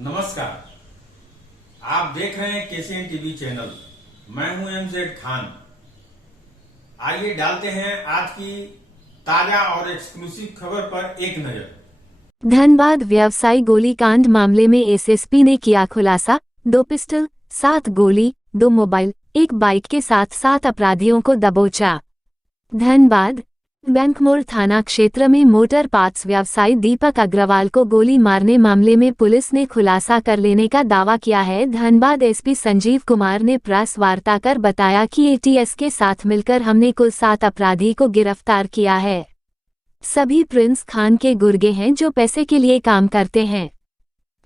नमस्कार, आप देख रहे हैं केसीएन टीवी चैनल। मैं हूं एमजेड खान। आइए डालते हैं आज की ताजा और एक्सक्लूसिव खबर पर एक नजर। धनबाद व्यवसायी गोलीकांड मामले में एसएसपी ने किया खुलासा। 2 पिस्टल, 7 गोली, 2 मोबाइल, 1 बाइक के साथ 7 अपराधियों को दबोचा। धनबाद बैंकमोड़ थाना क्षेत्र में मोटर पार्ट्स व्यवसायी दीपक अग्रवाल को गोली मारने मामले में पुलिस ने खुलासा कर लेने का दावा किया है। धनबाद एसपी संजीव कुमार ने प्रेस वार्ता कर बताया कि एटीएस के साथ मिलकर हमने कुल 7 अपराधी को गिरफ्तार किया है। सभी प्रिंस खान के गुर्गे हैं जो पैसे के लिए काम करते हैं।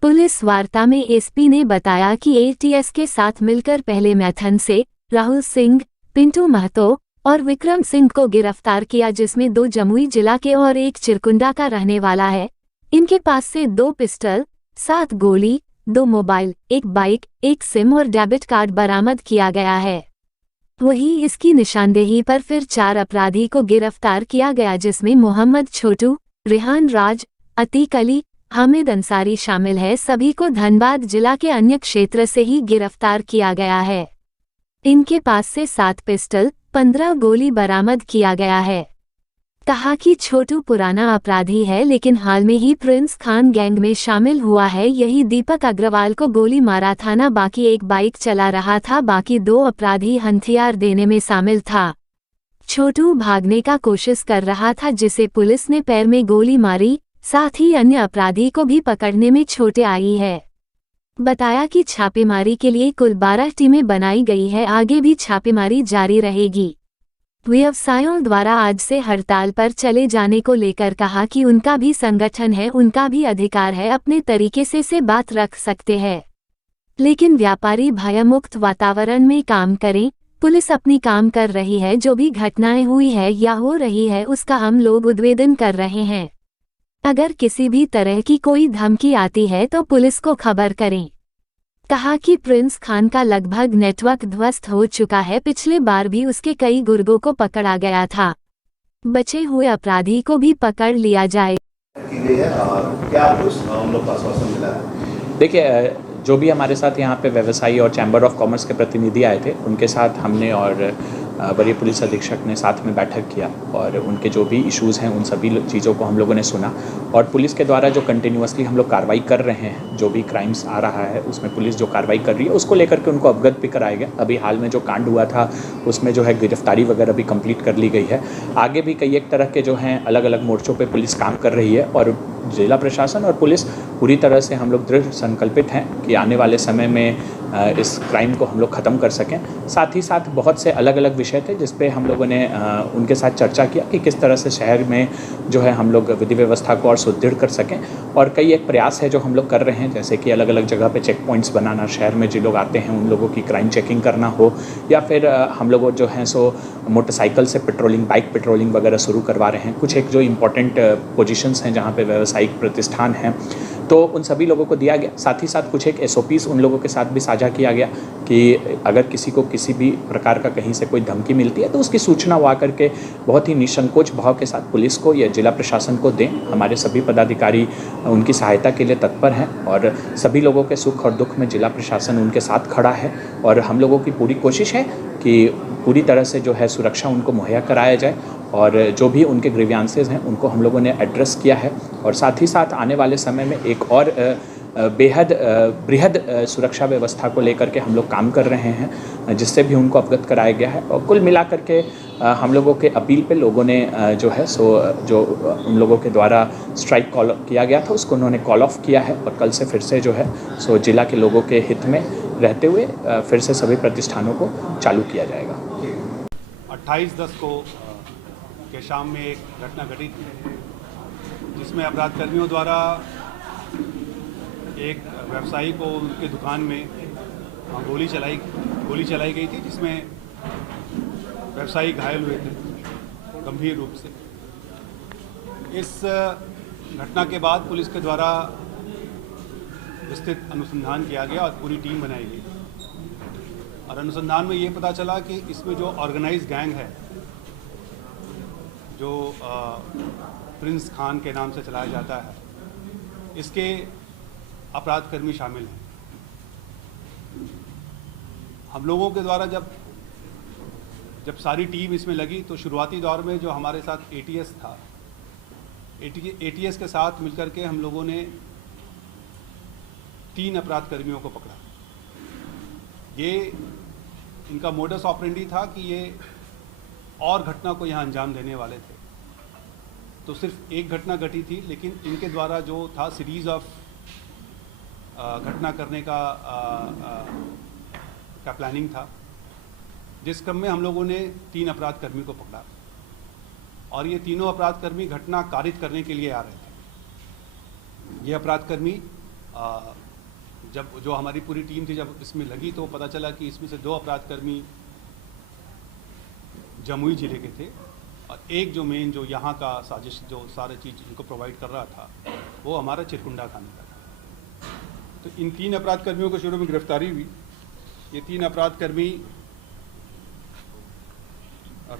पुलिस वार्ता में एसपी ने बताया कि एटीएस के साथ मिलकर पहले मैथन से राहुल सिंह, पिंटू महतो और विक्रम सिंह को गिरफ्तार किया, जिसमें 2 जमुई जिला के और 1 चिरकुंडा का रहने वाला है। इनके पास से 2 पिस्टल, 7 गोली, 2 मोबाइल, 1 बाइक, 1 सिम और डेबिट कार्ड बरामद किया गया है। वहीं इसकी निशानदेही पर फिर 4 अपराधी को गिरफ्तार किया गया, जिसमें मोहम्मद छोटू, रेहान राज, अतीक अली, हामिद अंसारी शामिल है। सभी को धनबाद जिला के अन्य क्षेत्र से ही गिरफ्तार किया गया है। इनके पास से 7 पिस्टल, 15 गोली बरामद किया गया है। कहा कि छोटू पुराना अपराधी है, लेकिन हाल में ही प्रिंस खान गैंग में शामिल हुआ है। यही दीपक अग्रवाल को गोली मारा था ना, बाकी 1 बाइक चला रहा था, बाकी 2 अपराधी हथियार देने में शामिल था। छोटू भागने का कोशिश कर रहा था, जिसे पुलिस ने पैर में गोली मारी। साथ ही अन्य अपराधी को भी पकड़ने में चोटें आई है। बताया कि छापेमारी के लिए कुल 12 टीमें बनाई गई है, आगे भी छापेमारी जारी रहेगी। व्यवसायियों द्वारा आज से हड़ताल पर चले जाने को लेकर कहा कि उनका भी संगठन है, उनका भी अधिकार है, अपने तरीके से बात रख सकते हैं, लेकिन व्यापारी भयमुक्त वातावरण में काम करें। पुलिस अपनी काम कर रही है, जो भी घटनाएं हुई है या हो रही है उसका हम लोग उद्वेदन कर रहे हैं। अगर किसी भी तरह की कोई धमकी आती है तो पुलिस को खबर करें। कहा कि प्रिंस खान का लगभग नेटवर्क ध्वस्त हो चुका है, पिछले बार भी उसके कई गुर्गों को पकड़ा गया था। बचे हुए अपराधी को भी पकड़ लिया जाए। देखिए, जो भी हमारे साथ यहाँ पे व्यवसायी और चैम्बर ऑफ कॉमर्स के प्रतिनिधि आए थे, उनके साथ हमने और वरीय पुलिस अधीक्षक ने साथ में बैठक किया और उनके जो भी इश्यूज़ हैं उन सभी चीज़ों को हम लोगों ने सुना। और पुलिस के द्वारा जो कंटिन्यूअसली हम लोग कार्रवाई कर रहे हैं, जो भी क्राइम्स आ रहा है उसमें पुलिस जो कार्रवाई कर रही है उसको लेकर के उनको अवगत भी कराया गया। अभी हाल में जो कांड हुआ था उसमें जो है गिरफ्तारी वगैरह भी कंप्लीट कर ली गई है। आगे भी कई एक तरह के जो हैं अलग अलग मोर्चों पर पुलिस काम कर रही है और जिला प्रशासन और पुलिस पूरी तरह से हम लोग दृढ़ संकल्पित हैं कि आने वाले समय में इस क्राइम को हम लोग ख़त्म कर सकें। साथ ही साथ बहुत से अलग अलग विषय थे जिस पे हम लोगों ने उनके साथ चर्चा किया कि किस तरह से शहर में जो है हम लोग विधि व्यवस्था को और सुदृढ़ कर सकें। और कई एक प्रयास है जो हम लोग कर रहे हैं, जैसे कि अलग अलग जगह पे चेक पॉइंट्स बनाना, शहर में जो लोग आते हैं उन लोगों की क्राइम चेकिंग करना हो, या फिर हम लोग जो हैं सो मोटरसाइकिल से पेट्रोलिंग, बाइक पेट्रोलिंग वगैरह शुरू करवा रहे हैं। कुछ एक जो इम्पोर्टेंट पोजीशंस हैं जहाँ पे व्यावसायिक प्रतिष्ठान हैं तो उन सभी लोगों को दिया गया। साथ ही साथ कुछ एक SOPs उन लोगों के साथ भी साझा किया गया कि अगर किसी को किसी भी प्रकार का कहीं से कोई धमकी मिलती है तो उसकी सूचना वो आकर के बहुत ही निसंकोच भाव के साथ पुलिस को या जिला प्रशासन को दें। हमारे सभी पदाधिकारी उनकी सहायता के लिए तत्पर हैं और सभी लोगों के सुख और दुख में जिला प्रशासन उनके साथ खड़ा है। और हम लोगों की पूरी कोशिश है कि पूरी तरह से जो है सुरक्षा उनको मुहैया कराया जाए और जो भी उनके ग्रीवियांसेस हैं उनको हम लोगों ने एड्रेस किया है। और साथ ही साथ आने वाले समय में एक और बेहद बृहद सुरक्षा व्यवस्था को लेकर के हम लोग काम कर रहे हैं, जिससे भी उनको अवगत कराया गया है। और कुल मिलाकर के हम लोगों के अपील पे लोगों ने जो है सो जो उन लोगों के द्वारा स्ट्राइक कॉल किया गया था उसको उन्होंने कॉल ऑफ किया है और कल से फिर से जो है सो जिला के लोगों के हित में रहते हुए फिर से सभी प्रतिष्ठानों को चालू किया जाएगा। 28/10 को के शाम में एक घटना घटी थी जिसमें अपराध कर्मियों द्वारा एक व्यवसायी को उनके दुकान में गोली चलाई गई थी, जिसमें व्यवसायी घायल हुए थे गंभीर रूप से। इस घटना के बाद पुलिस के द्वारा विस्तृत अनुसंधान किया गया और पूरी टीम बनाई गई और अनुसंधान में ये पता चला कि इसमें जो ऑर्गेनाइज्ड गैंग है, जो प्रिंस खान के नाम से चलाया जाता है, इसके अपराधकर्मी शामिल हैं। हम लोगों के द्वारा जब सारी टीम इसमें लगी तो शुरुआती दौर में जो हमारे साथ एटीएस था, एटीएस के साथ मिलकर के हम लोगों ने 3 अपराधकर्मियों को पकड़ा। ये इनका मोडस ऑपरेंडी था कि ये और घटना को यहाँ अंजाम देने वाले थे। तो सिर्फ एक घटना घटी थी, लेकिन इनके द्वारा जो था सीरीज ऑफ घटना करने का प्लानिंग था, जिस क्रम में हम लोगों ने 3 अपराधकर्मी को पकड़ा और ये तीनों अपराधकर्मी घटना कारित करने के लिए आ रहे थे। ये अपराधकर्मी जब जो हमारी पूरी टीम थी जब इसमें लगी तो पता चला कि इसमें से 2 अपराधकर्मी जमुई जिले के थे और एक जो मेन जो यहाँ का साजिश जो सारे चीज़ इनको प्रोवाइड कर रहा था वो हमारा चिरकुंडा खाने का था। तो इन 3 अपराधकर्मियों को शुरू में गिरफ्तारी हुई। ये 3 अपराधकर्मी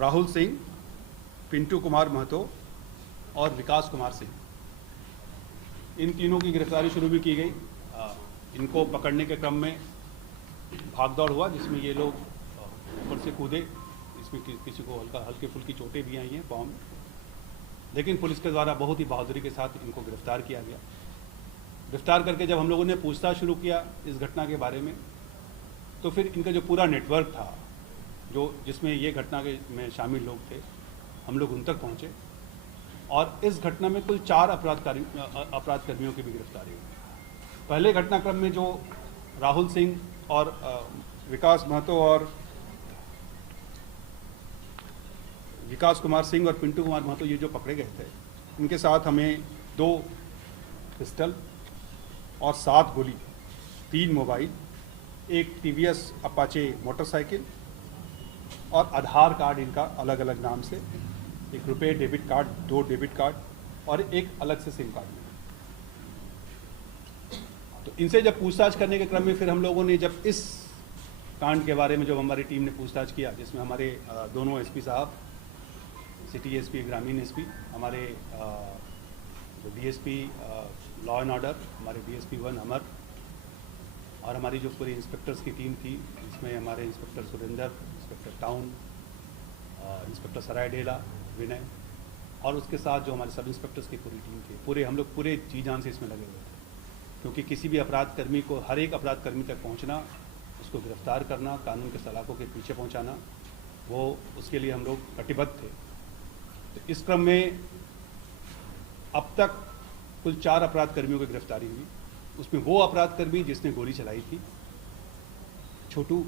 राहुल सिंह, पिंटू कुमार महतो और विकास कुमार सिंह, इन तीनों की गिरफ्तारी शुरू भी की गई। इनको पकड़ने के क्रम में भागदौड़ हुआ जिसमें ये लोग ऊपर से कूदे, इसमें किसी को हल्की फुल्की चोटें भी आई हैं पाँव में, लेकिन पुलिस के द्वारा बहुत ही बहादुरी के साथ इनको गिरफ्तार किया गया। गिरफ्तार करके जब हम लोगों ने पूछताछ शुरू किया इस घटना के बारे में, तो फिर इनका जो पूरा नेटवर्क था जो जिसमें ये घटना के में शामिल लोग थे, हम लोग उन तक पहुँचे और इस घटना में कुल 4 अपराधकर्मियों की भी गिरफ्तारी हुई। पहले घटनाक्रम में जो राहुल सिंह और विकास महतो और विकास कुमार सिंह और पिंटू कुमार महतो ये जो पकड़े गए थे, इनके साथ हमें 2 पिस्टल और 7 गोली, 3 मोबाइल, एक टीवीएस अपाचे मोटरसाइकिल और आधार कार्ड इनका अलग अलग नाम से, एक रुपये डेबिट कार्ड, 2 डेबिट कार्ड और एक अलग से सिम कार्ड मिला। तो इनसे जब पूछताछ करने के क्रम में फिर हम लोगों ने जब इस कांड के बारे में जब हमारी टीम ने पूछताछ किया, जिसमें हमारे दोनों एसपी साहब, सिटी एसपी, ग्रामीण एसपी, हमारे जो डीएसपी लॉ एंड ऑर्डर, हमारे डीएसपी 1 अमर और हमारी जो पूरी इंस्पेक्टर्स की टीम थी, इसमें हमारे inspector Surendra, inspector town, inspector Saraidhela Vinay और उसके साथ जो हमारे सब इंस्पेक्टर्स की पूरी टीम थी, पूरे हम लोग पूरे जी जान से इसमें लगे हुए थे। क्योंकि किसी भी अपराधकर्मी को, हर एक अपराधकर्मी तक पहुंचना, उसको गिरफ्तार करना, कानून के सलाखों के पीछे पहुंचाना, वो उसके लिए हम लोग कटिबद्ध थे। तो इस क्रम में अब तक कुल 4 अपराधकर्मियों की गिरफ्तारी हुई। उसमें वो अपराधकर्मी जिसने गोली चलाई थी, छोटू,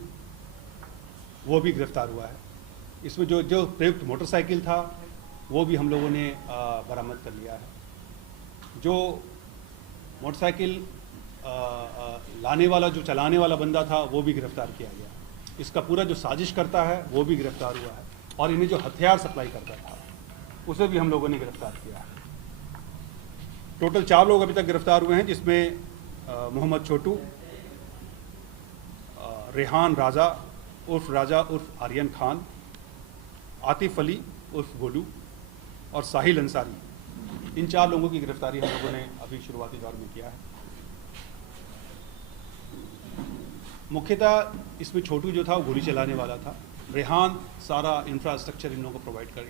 वो भी गिरफ्तार हुआ है। इसमें जो प्रयुक्त मोटरसाइकिल था वो भी हम लोगों ने बरामद कर लिया है। जो मोटरसाइकिल लाने वाला, जो चलाने वाला बंदा था, वो भी गिरफ्तार किया गया। इसका पूरा जो साजिश करता है वो भी गिरफ्तार हुआ है और इन्हें जो हथियार सप्लाई करता था उसे भी हम लोगों ने गिरफ्तार किया है। टोटल 4 लोग अभी तक गिरफ्तार हुए हैं, जिसमें मोहम्मद छोटू, रेहान राजा उर्फ आर्यन खान, आतिफ अली उर्फ गोलू और साहिल अंसारी, इन 4 लोगों की गिरफ्तारी हम लोगों ने अभी शुरुआती दौर में किया है। मुख्यतः इसमें छोटू जो था वो गोली चलाने वाला था। रेहान सारा इंफ्रास्ट्रक्चर इन लोगों को प्रोवाइड कर,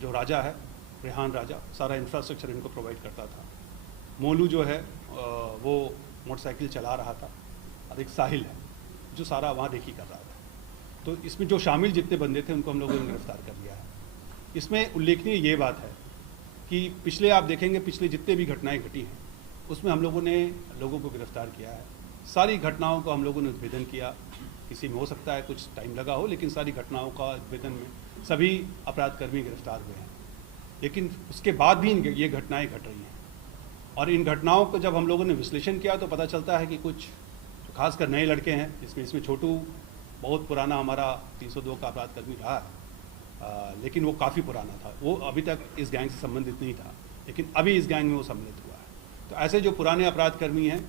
जो राजा है रेहान राजा, सारा इंफ्रास्ट्रक्चर इनको प्रोवाइड करता था। मोलू जो है वो मोटरसाइकिल चला रहा था और एक साहिल है जो सारा वहाँ देखी कर रहा था। तो इसमें जो शामिल जितने बंदे थे उनको हम लोगों ने गिरफ्तार कर लिया है। इसमें उल्लेखनीय ये बात है कि पिछले आप देखेंगे पिछले जितने भी घटनाएं घटी हैं उसमें हम लोगों ने लोगों को गिरफ्तार किया है। सारी घटनाओं को हम लोगों ने उद्भेदन किया। किसी में हो सकता है कुछ टाइम लगा हो, लेकिन सारी घटनाओं का उद्भेदन में सभी अपराधकर्मी गिरफ्तार हुए हैं। लेकिन उसके बाद भी ये घटनाएं घट रही हैं और इन घटनाओं को जब हम लोगों ने विश्लेषण किया तो पता चलता है कि कुछ खासकर नए लड़के हैं, इसमें छोटू बहुत पुराना हमारा 302 का अपराधकर्मी रहा है, लेकिन वो काफ़ी पुराना था, वो अभी तक इस गैंग से संबंधित नहीं था, लेकिन अभी इस गैंग में वो सम्मिलित हुआ है। तो ऐसे जो पुराने अपराधकर्मी हैं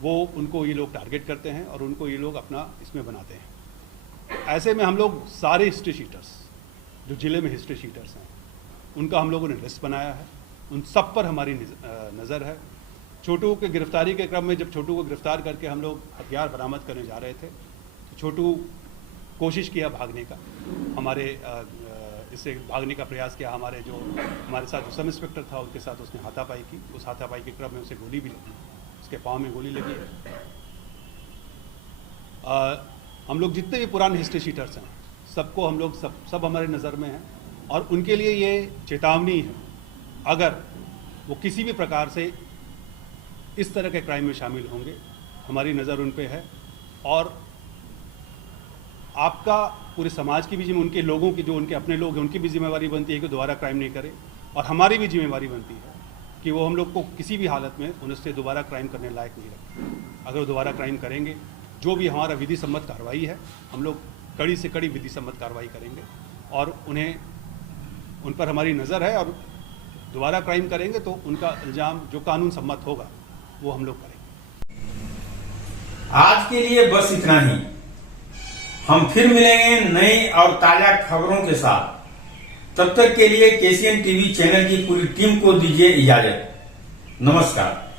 वो उनको ये लोग टारगेट करते हैं और उनको ये लोग अपना इसमें बनाते हैं। ऐसे में हम लोग सारे हिस्ट्री शीटर्स जो ज़िले में हिस्ट्री शीटर्स हैं उनका हम लोगों ने लिस्ट बनाया है, उन सब पर हमारी नज़र है छोटू के गिरफ्तारी के क्रम में जब छोटू को गिरफ्तार करके हम लोग हथियार बरामद करने जा रहे थे तो छोटू कोशिश किया भागने का, हमारे इससे भागने का प्रयास किया। हमारे साथ जो सब इंस्पेक्टर था उनके साथ उसने हाथापाई की। उस हाथापाई के क्रम में उसे गोली भी लगी, उसके पाँव में गोली लगी है। हम लोग जितने भी पुराने हिस्ट्री शीटर्स हैं सबको हम लोग सब हमारे नज़र में हैं और उनके लिए ये चेतावनी है, अगर वो किसी भी प्रकार से इस तरह के क्राइम में शामिल होंगे हमारी नज़र उन पे है। और आपका पूरे समाज की भी जिम्मेदारी, उनके लोगों की जो उनके अपने लोग हैं उनकी भी जिम्मेवारी बनती है कि दोबारा क्राइम नहीं करें, और हमारी भी जिम्मेवारी बनती है कि वो हम लोग को किसी भी हालत में उनसे दोबारा क्राइम करने लायक नहीं रखें। अगर वो दोबारा क्राइम करेंगे, जो भी हमारा विधि सम्मत कार्रवाई है हम लोग कड़ी से कड़ी विधि सम्मत कार्रवाई करेंगे और उन पर हमारी नज़र है। और दोबारा क्राइम करेंगे तो उनका इल्ज़ाम जो कानून सम्मत होगा वो हम लोग करेंगे। आज के लिए बस इतना ही। हम फिर मिलेंगे नई और ताजा खबरों के साथ। तब तक के लिए केसीएन टीवी चैनल की पूरी टीम को दीजिए इजाजत। नमस्कार।